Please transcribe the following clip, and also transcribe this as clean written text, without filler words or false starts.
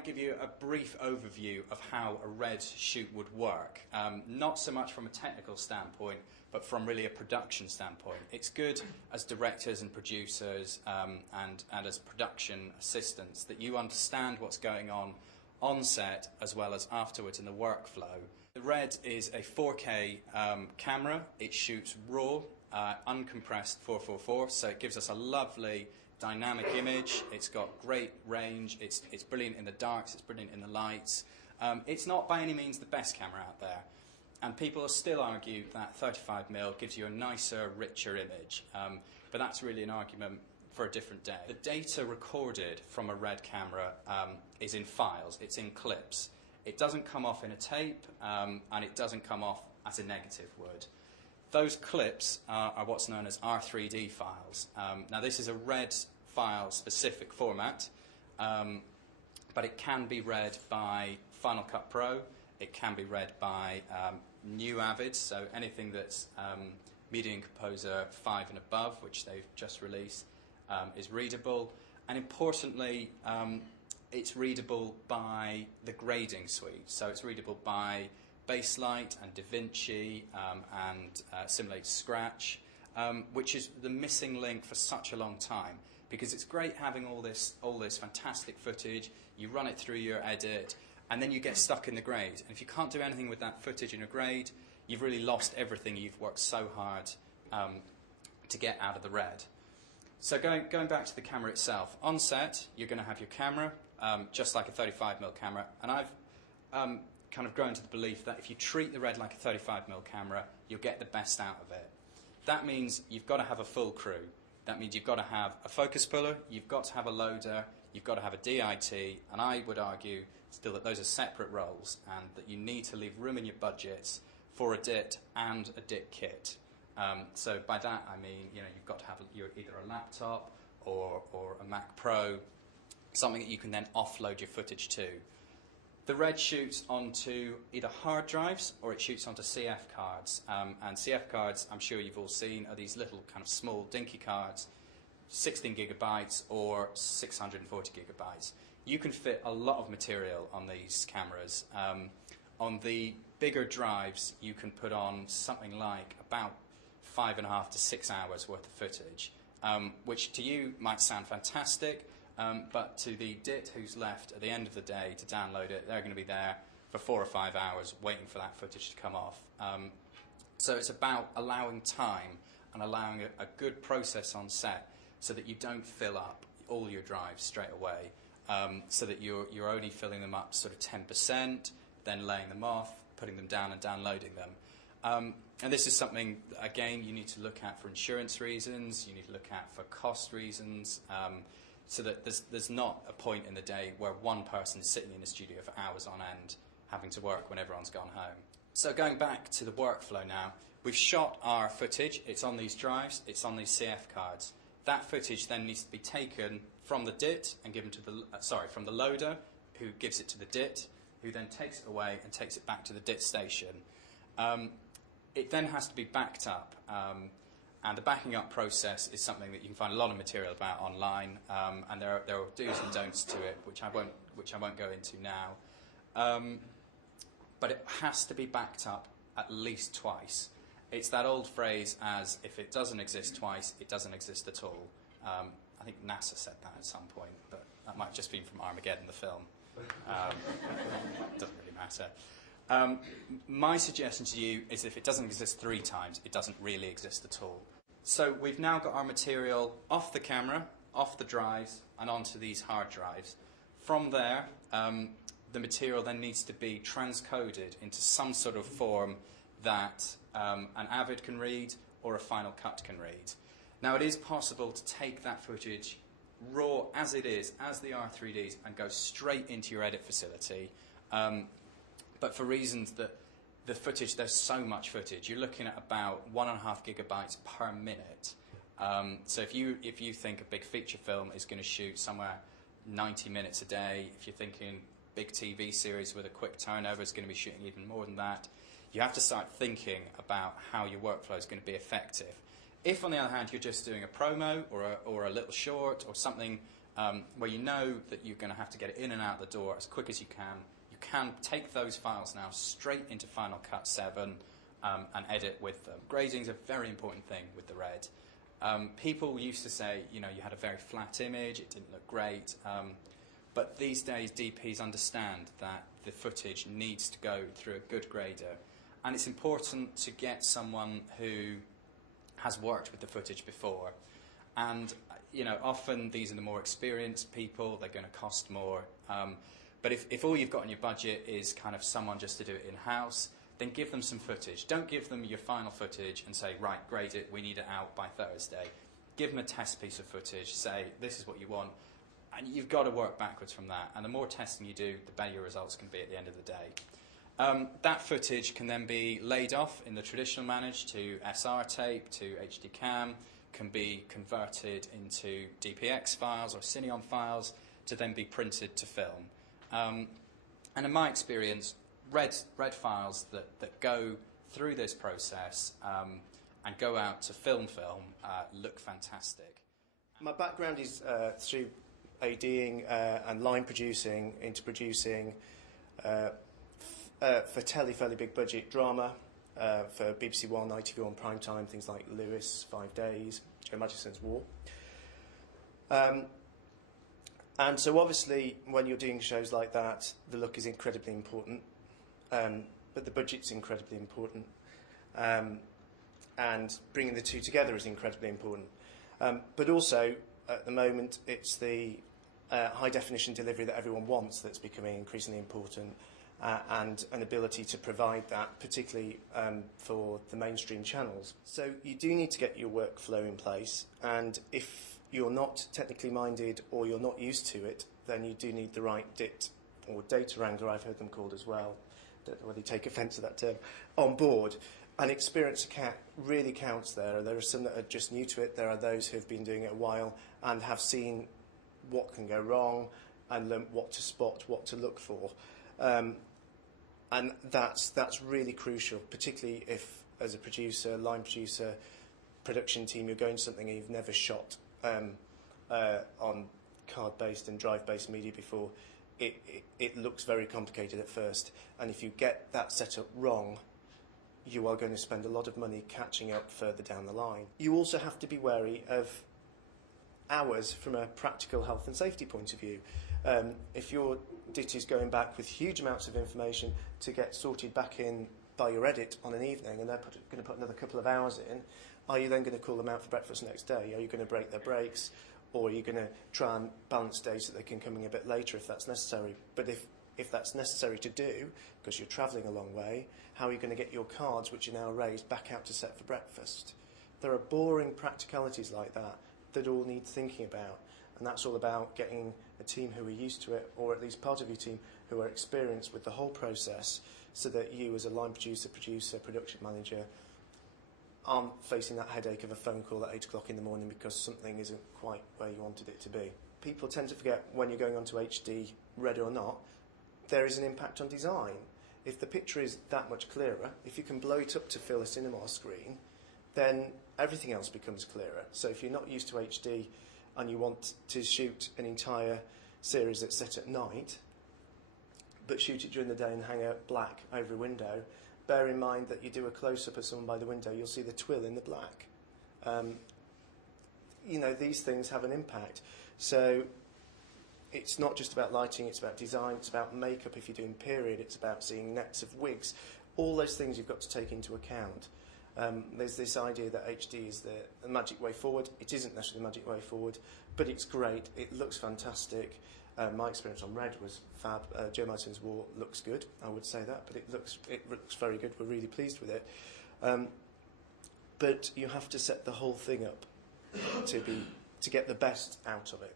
want to give you a brief overview of how a red shoot would work. Not so much from a technical standpoint, but from really a production standpoint. It's good as directors and producers and as production assistants that you understand what's going on set as well as afterwards in the workflow. The Red is a 4K camera. It shoots raw, uncompressed 444, so it gives us a lovely dynamic image. It's got great range. It's brilliant in the darks. It's brilliant in the lights. It's not by any means the best camera out there, and people still argue that 35mm gives you a nicer, richer image. But that's really an argument for a different day. The data recorded from a Red camera is in files. It's in clips. It doesn't come off in a tape, and it doesn't come off as a negative would. Those clips are what's known as R3D files. Now this is a Red file specific format, but it can be read by Final Cut Pro. It can be read by new Avids, so anything that's Media Composer 5 and above, which they've just released, is readable. And importantly, it's readable by the grading suite. So it's readable by Baselight and DaVinci and Simulate Scratch, which is the missing link for such a long time, because it's great having all this fantastic footage. You run it through your edit, and then you get stuck in the grade. And if you can't do anything with that footage in a grade, you've really lost everything you've worked so hard to get out of the Red. So going back to the camera itself, on set you're going to have your camera, just like a 35mm camera, and I've kind of grown to the belief that if you treat the Red like a 35mm camera, you'll get the best out of it. That means you've got to have a full crew. That means you've got to have a focus puller, you've got to have a loader, you've got to have a DIT, and I would argue still that those are separate roles, and that you need to leave room in your budgets for a DIT and a DIT kit. So by that I mean, you've got to have either a laptop or a Mac Pro, something that you can then offload your footage to. The Red shoots onto either hard drives or it shoots onto CF cards. And CF cards, I'm sure you've all seen, are these little kind of small dinky cards, 16 gigabytes or 640 gigabytes. You can fit a lot of material on these cameras. On the bigger drives, you can put on something like about 5.5 to 6 hours worth of footage, which to you might sound fantastic, but to the DIT who's left at the end of the day to download it, they're going to be there for 4 or 5 hours waiting for that footage to come off. So it's about allowing time and allowing a good process on set so that you don't fill up all your drives straight away, so that you're only filling them up sort of 10%, then laying them off, putting them down and downloading them. And this is something, again, you need to look at for insurance reasons, you need to look at for cost reasons, so that there's not a point in the day where one person is sitting in the studio for hours on end having to work when everyone's gone home. So going back to the workflow now, we've shot our footage, it's on these drives, it's on these CF cards. That footage then needs to be taken from the DIT and given to from the loader, who gives it to the DIT, who then takes it away and takes it back to the DIT station. It then has to be backed up, and the backing up process is something that you can find a lot of material about online, and there are do's and don'ts to it, which I won't go into now. But it has to be backed up at least twice. It's that old phrase as if it doesn't exist twice, it doesn't exist at all. I think NASA said that at some point, but that might have just been from Armageddon, the film. Doesn't really matter. My suggestion to you is if it doesn't exist 3 times, it doesn't really exist at all. So we've now got our material off the camera, off the drives, and onto these hard drives. From there, the material then needs to be transcoded into some sort of form that an Avid can read or a Final Cut can read. Now it is possible to take that footage raw as it is, as the R3Ds, and go straight into your edit facility. But for reasons that the footage, there's so much footage, you're looking at about 1.5 gigabytes per minute. So if you think a big feature film is going to shoot somewhere 90 minutes a day, if you're thinking big TV series with a quick turnover is going to be shooting even more than that, you have to start thinking about how your workflow is going to be effective. If, on the other hand, you're just doing a promo or a little short or something where you know that you're going to have to get it in and out the door as quick as you can. You can take those files now straight into Final Cut 7 and edit with them. Grading is a very important thing with the Red. People used to say, you had a very flat image, it didn't look great, but these days DPs understand that the footage needs to go through a good grader, and it's important to get someone who has worked with the footage before. And often these are the more experienced people, they're going to cost more. But if all you've got in your budget is kind of someone just to do it in-house, then give them some footage. Don't give them your final footage and say, right, grade it, we need it out by Thursday. Give them a test piece of footage, say, this is what you want, and you've got to work backwards from that. And the more testing you do, the better your results can be at the end of the day. That footage can then be laid off in the traditional manage to SR tape, to HD cam, can be converted into DPX files or Cineon files to then be printed to film. And in my experience, red files that go through this process and go out to film look fantastic. My background is through ADing and line producing into producing for telly fairly big budget drama for BBC One, ITV1 primetime, things like Lewis, 5 Days, Joe Madison's War. And so obviously when you're doing shows like that, the look is incredibly important, but the budget's incredibly important, and bringing the two together is incredibly important. But also, at the moment, it's the high definition delivery that everyone wants that's becoming increasingly important, and an ability to provide that, particularly for the mainstream channels. So you do need to get your workflow in place, and if you're not technically minded or you're not used to it, then you do need the right DIT or data wrangler, I've heard them called as well, don't know whether you take offence to that term, on board. And experience really counts there. There are some that are just new to it, there are those who have been doing it a while and have seen what can go wrong and learned what to spot, what to look for. And that's really crucial, particularly if, as a producer, line producer, production team, you're going to something you've never shot on card-based and drive-based media before. It looks very complicated at first, and if you get that setup wrong, you are going to spend a lot of money catching up further down the line. You also have to be wary of hours from a practical health and safety point of view. If your DIT is going back with huge amounts of information to get sorted back in by your edit on an evening, and they're going to put another couple of hours in, are you then going to call them out for breakfast next day? Are you going to break their breaks? Or are you going to try and balance days so they can come in a bit later if that's necessary? But if that's necessary to do, because you're travelling a long way, how are you going to get your cards, which are now raised, back out to set for breakfast? There are boring practicalities like that that all need thinking about. And that's all about getting a team who are used to it, or at least part of your team who are experienced with the whole process, so that you as a line producer, production manager, aren't facing that headache of a phone call at 8 o'clock in the morning because something isn't quite where you wanted it to be. People tend to forget when you're going onto HD, red or not, there is an impact on design. If the picture is that much clearer, if you can blow it up to fill a cinema screen, then everything else becomes clearer. So if you're not used to HD and you want to shoot an entire series that's set at night, but shoot it during the day and hang out black over a window, bear in mind that you do a close-up of someone by the window, you'll see the twill in the black. These things have an impact. So it's not just about lighting, it's about design, it's about makeup if you're doing period, it's about seeing nets of wigs. All those things you've got to take into account. There's this idea that HD is the magic way forward. It isn't necessarily the magic way forward, but it's great. It looks fantastic. My experience on Red was fab. Joe Madison's War looks good, I would say that, but it looks very good. We're really pleased with it. But you have to set the whole thing up to get the best out of it.